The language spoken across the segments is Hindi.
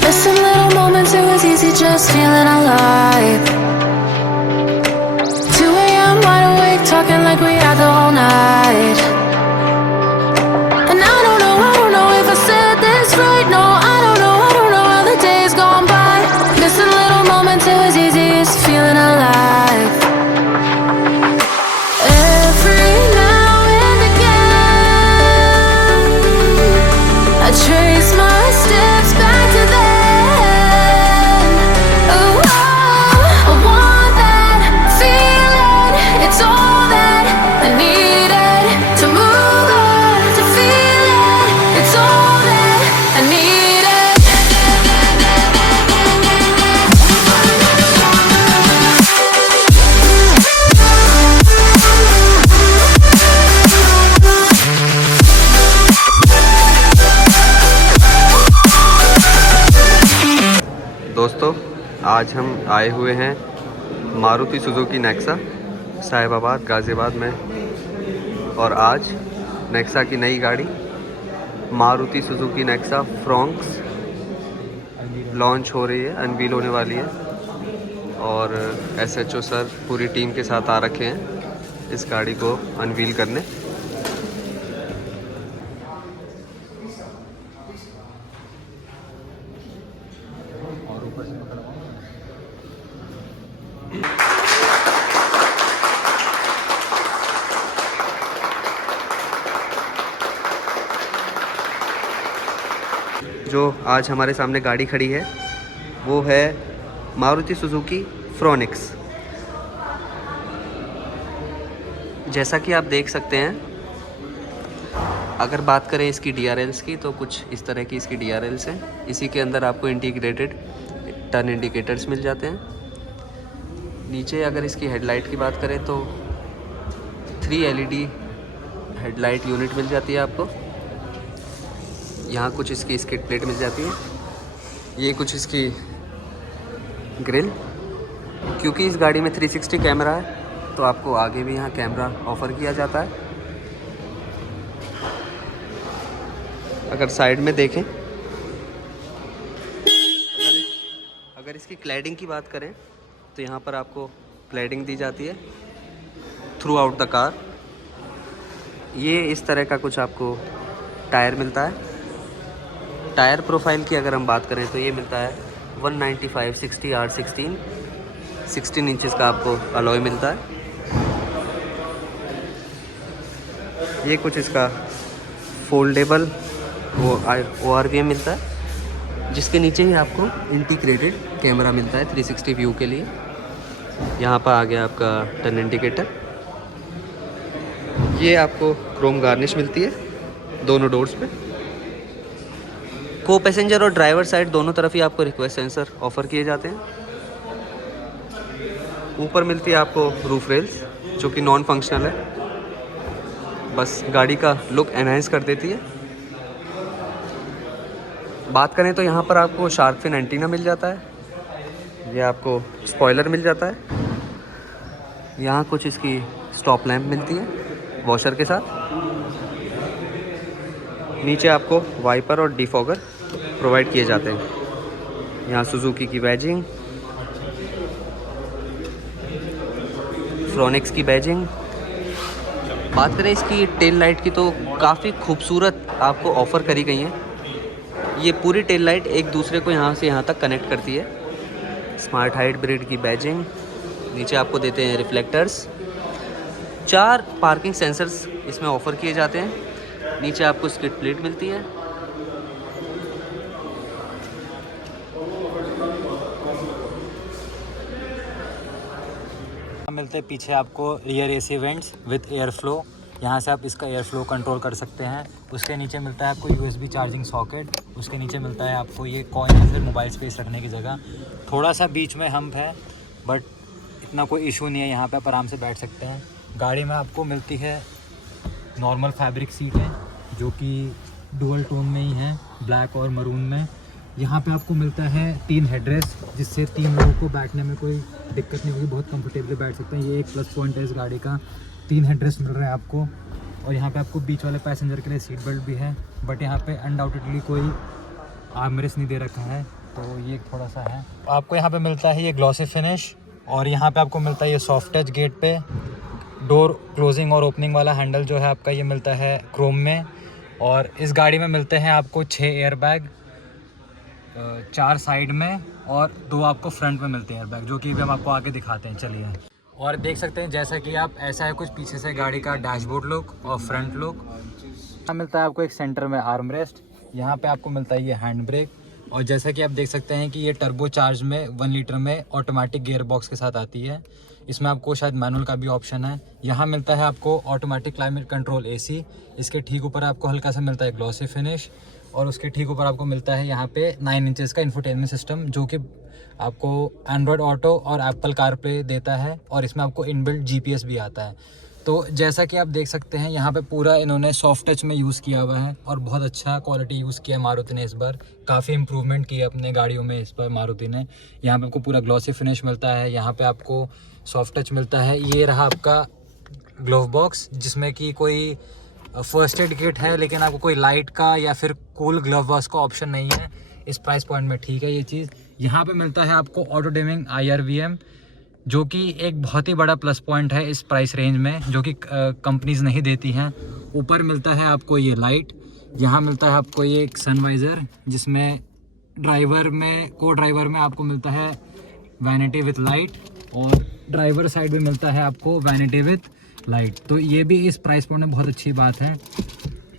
Missing little moments, it was easy just feeling alive. 2 a.m. wide awake, talking like we had the whole night. And I don't know if I said this right. No, I don't know how the days gone by. Missing little moments, it was easy just feeling alive. Every now and again, I trace my steps back to then. Oh, I want that feeling. It's all that I needed to move on, to feel it. It's all that I needed. दोस्तों, आज हम आए हुए हैं मारुति सुजुकी नेक्सा साहिबाबाद गाज़ियाबाद में। और आज नेक्सा की नई गाड़ी Maruti Suzuki Nexa Fronx launch हो रही है, अनवील होने वाली है। और एसएचओ सर पूरी टीम के साथ आ रखे हैं इस गाड़ी को अनवील करने। जो आज हमारे सामने गाड़ी खड़ी है वो है मारुति सुजुकी फ्रॉनिक्स। जैसा कि आप देख सकते हैं, अगर बात करें इसकी DRLs की तो कुछ इस तरह की इसकी DRLs हैं। इसी के अंदर आपको इंटीग्रेटेड टर्न इंडिकेटर्स मिल जाते हैं। नीचे अगर इसकी हेडलाइट की बात करें तो 3 LED हेडलाइट यूनिट मिल जाती है आपको। यहाँ कुछ इसकी स्किड प्लेट मिल जाती है। ये कुछ इसकी ग्रिल, क्योंकि इस गाड़ी में 360 कैमरा है तो आपको आगे भी यहाँ कैमरा ऑफ़र किया जाता है। अगर साइड में देखें, अगर इसकी क्लैडिंग की बात करें तो यहाँ पर आपको क्लैडिंग दी जाती है थ्रू आउट द कार। ये इस तरह का कुछ आपको टायर मिलता है। टायर प्रोफाइल की अगर हम बात करें तो ये मिलता है 195/60 R16 16 इंचज़ का आपको अलॉय मिलता है। ये कुछ इसका फोल्डेबल ORVM मिलता है, जिसके नीचे ही आपको इंटीग्रेटेड कैमरा मिलता है 360 व्यू के लिए। यहाँ पर आ गया आपका टर्न इंडिकेटर। ये आपको क्रोम गार्निश मिलती है दोनों डोर्स पे। को पैसेंजर और ड्राइवर साइड दोनों तरफ ही आपको रिक्वेस्ट सेंसर ऑफ़र किए जाते हैं। ऊपर मिलती है आपको रूफ रेल्स, जो कि नॉन फंक्शनल है, बस गाड़ी का लुक एनहांस कर देती है। बात करें तो यहाँ पर आपको शार्क फिन एंटीना मिल जाता है। ये आपको स्पॉइलर मिल जाता है। यहाँ कुछ इसकी स्टॉप लैंप मिलती है वॉशर के साथ। नीचे आपको वाइपर और डिफॉगर प्रोवाइड किए जाते हैं। यहाँ सुजुकी की बैजिंग, फ्रॉनिक्स की बैजिंग। बात करें इसकी टेल लाइट की तो काफ़ी खूबसूरत आपको ऑफ़र करी गई हैं। ये पूरी टेल लाइट एक दूसरे को यहाँ से यहाँ तक कनेक्ट करती है। स्मार्ट हाइब्रिड की बैजिंग। नीचे आपको देते हैं रिफ्लेक्टर्स। 4 पार्किंग सेंसर्स इसमें ऑफ़र किए जाते हैं। नीचे आपको स्किड प्लेट मिलती है। मिलते हैं पीछे आपको rear AC vents with air flow. यहाँ से आप इसका एयर फ्लो कंट्रोल कर सकते हैं। उसके नीचे मिलता है आपको USB चार्जिंग सॉकेट। उसके नीचे मिलता है आपको ये कॉइन होल्डर, मोबाइल स्पेस रखने की जगह। थोड़ा सा बीच में हम्प है बट इतना कोई इशू नहीं है, यहाँ पे आप आराम से बैठ सकते हैं। गाड़ी में आपको मिलती है नॉर्मल फैब्रिक सीटें, जो कि डुअल टोन में ही हैं, ब्लैक और मरून में। यहाँ पे आपको मिलता है 3 हेडरेस्ट, जिससे 3 लोगों को बैठने में कोई दिक्कत नहीं होगी, बहुत कंफर्टेबली बैठ सकते हैं। ये एक प्लस पॉइंट है इस गाड़ी का। 3 हेडरेस्ट मिल रहे हैं आपको। और यहाँ पे आपको बीच वाले पैसेंजर के लिए सीट बेल्ट भी है, बट यहाँ पे अनडाउटेडली कोई आर्मरेस्ट नहीं दे रखा है। तो ये थोड़ा सा है। आपको यहाँ पे मिलता है ये ग्लॉसी फिनिश, और यहाँ पे आपको मिलता है ये सॉफ्ट टच गेट पे। डोर क्लोजिंग और ओपनिंग वाला हैंडल जो है आपका ये मिलता है क्रोम में। और इस गाड़ी में मिलते हैं आपको 6 एयर बैग, 4 साइड में और 2 आपको फ्रंट में मिलते हैं एयर बैग, जो कि भी हम आपको आगे दिखाते हैं। चलिए, और देख सकते हैं जैसा कि आप, ऐसा है कुछ पीछे से गाड़ी का डैशबोर्ड लुक और फ्रंट लुक। यहाँ मिलता है आपको एक सेंटर में आर्म रेस्ट, यहाँ पे आपको मिलता है ये हैंड ब्रेक, और जैसा कि आप देख सकते हैं कि ये टर्बो चार्ज में 1 लीटर में ऑटोमेटिक गियर बॉक्स के साथ आती है। इसमें आपको शायद मैनुअल का भी ऑप्शन है। यहाँ मिलता है आपको ऑटोमेटिक क्लाइमेट कंट्रोल AC। इसके ठीक ऊपर आपको हल्का सा मिलता है ग्लॉसी फिनिश, और उसके ठीक ऊपर आपको मिलता है यहाँ पे 9 इंचेस का इंफोटेनमेंट सिस्टम, जो कि आपको एंड्रॉयड ऑटो और एप्पल कारप्ले देता है, और इसमें आपको इनबिल्ट GPS भी आता है। तो जैसा कि आप देख सकते हैं यहाँ पे पूरा इन्होंने सॉफ्ट टच में यूज़ किया हुआ है, और बहुत अच्छा क्वालिटी यूज़ किया है मारुति ने इस बार। काफ़ी इंप्रूवमेंट की है अपने गाड़ियों में इस बार मारुति ने। यहाँ पे आपको पूरा ग्लॉसी फिनिश मिलता है, यहाँ पे आपको सॉफ्ट टच मिलता है। ये रहा आपका ग्लोव बॉक्स, जिसमें कि कोई फर्स्ट एड किट है, लेकिन आपको कोई लाइट का या फिर कूल ग्लव बॉक्स का ऑप्शन नहीं है इस प्राइस पॉइंट में, ठीक है ये चीज़। यहाँ पे मिलता है आपको ऑटो डिमिंग IRVM, जो कि एक बहुत ही बड़ा प्लस पॉइंट है इस प्राइस रेंज में, जो कि कंपनीज़ नहीं देती हैं। ऊपर मिलता है आपको ये लाइट, यहाँ मिलता है आपको ये एक सनवाइज़र, जिसमें ड्राइवर में, को ड्राइवर में आपको मिलता है वैनिटी विथ लाइट, और ड्राइवर साइड में मिलता है आपको वैनिटी विथ लाइट। तो ये भी इस प्राइस पॉइंट में बहुत अच्छी बात है।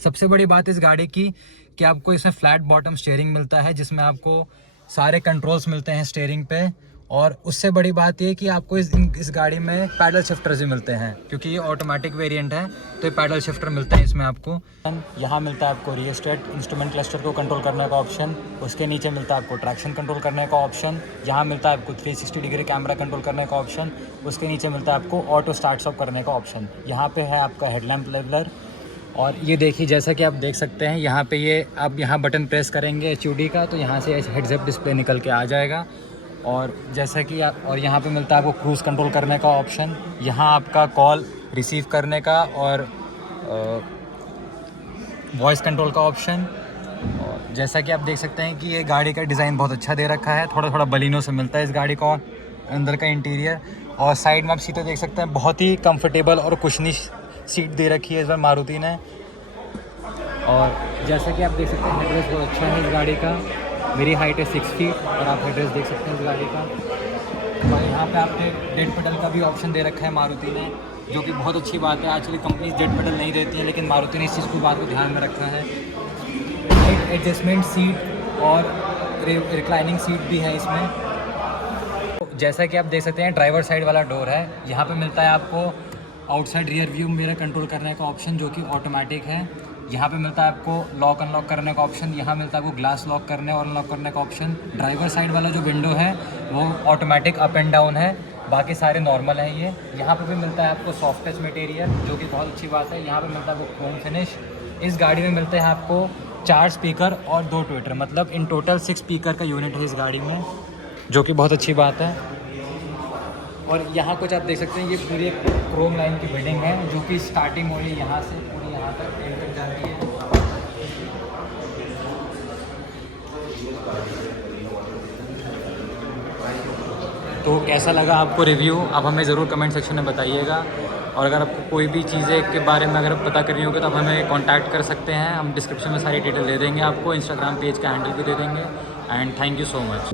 सबसे बड़ी बात इस गाड़ी की कि आपको इसमें फ्लैट बॉटम स्टीयरिंग मिलता है, जिसमें आपको सारे कंट्रोल्स मिलते हैं स्टीयरिंग पे, और उससे बड़ी बात ये कि आपको इस गाड़ी में पैडल शिफ्टर्स भी मिलते हैं, क्योंकि ये ऑटोमेटिक वेरिएंट है तो ये पैडल शिफ्टर मिलते हैं इसमें आपको। यहाँ मिलता है आपको रियस्टेट इंस्ट्रूमेंट क्लस्टर को कंट्रोल करने का ऑप्शन, उसके नीचे मिलता है आपको ट्रैक्शन कंट्रोल करने का ऑप्शन, यहाँ मिलता है आपको 360 डिग्री कैमरा कंट्रोल करने का ऑप्शन, उसके नीचे मिलता है आपको ऑटो स्टार्ट स्टॉप करने का ऑप्शन। यहाँ पे है आपका हेडलैम्प लेवलर, और ये देखिए जैसा कि आप देख सकते हैं यहाँ पे ये आप यहाँ बटन प्रेस करेंगे HUD का, तो यहाँ से हेड्स अप डिस्प्ले निकल के आ जाएगा। और जैसा कि और यहाँ पे मिलता है आपको क्रूज़ कंट्रोल करने का ऑप्शन, यहाँ आपका कॉल रिसीव करने का और वॉइस कंट्रोल का ऑप्शन। और जैसा कि आप देख सकते हैं कि ये गाड़ी का डिज़ाइन बहुत अच्छा दे रखा है, थोड़ा थोड़ा बलिनो से मिलता है इस गाड़ी का अंदर का इंटीरियर। और साइड में आप सीटें देख सकते हैं, बहुत ही कंफर्टेबल और कुशनी सीट दे रखी है इस बार मारुति ने। और जैसा कि आप देख सकते हैं हेडरेस्ट बहुत अच्छा है इस गाड़ी का, मेरी हाइट है 6 फीट, और आप हेडरेस्ट देख सकते हैं इस गाड़ी का। और यहाँ पे आपने डेड पेडल का भी ऑप्शन दे रखा है मारुति ने, जो कि बहुत अच्छी बात है। एक्चुअली कंपनी डेड पेडल नहीं देती है, लेकिन मारुति ने इस चीज़ को बात को ध्यान में रखा है। एडजस्टमेंट सीट और रिक्लाइनिंग सीट भी है इसमें। तो जैसा कि आप देख सकते हैं ड्राइवर साइड वाला डोर है, यहाँ पे मिलता है आपको outside rear view mirror control करने का ऑप्शन, जो कि ऑटोमेटिक है। यहाँ पे मिलता है आपको लॉक अनलॉक करने का ऑप्शन, यहाँ मिलता है आपको ग्लास लॉक करने और अनलॉक करने का ऑप्शन। ड्राइवर साइड वाला जो विंडो है वो ऑटोमेटिक अप एंड डाउन है, बाकी सारे नॉर्मल हैं ये। यहाँ पे भी मिलता है आपको सॉफ्ट टच मटेरियल, जो कि बहुत अच्छी बात है। यहाँ पे मिलता है आपको क्रोम फिनिश। इस गाड़ी में मिलते हैं आपको 4 स्पीकर और 2 ट्विटर, मतलब इन टोटल 6 स्पीकर का यूनिट है इस गाड़ी में, जो कि बहुत अच्छी बात है। और यहाँ कुछ आप देख सकते हैं, ये पूरी एक क्रोम लाइन की बिल्डिंग है, जो कि स्टार्टिंग हो रही है यहाँ से पूरी यहाँ तक एंड तक जाती है। तो कैसा लगा आपको रिव्यू, आप हमें ज़रूर कमेंट सेक्शन में बताइएगा। और अगर आपको कोई भी चीज़ें के बारे में अगर पता करनी होगी तो आप हमें कांटेक्ट कर सकते हैं, हम डिस्क्रिप्शन में सारी डिटेल दे देंगे आपको, इंस्टाग्राम पेज का हैंडल भी दे देंगे। And thank you so much.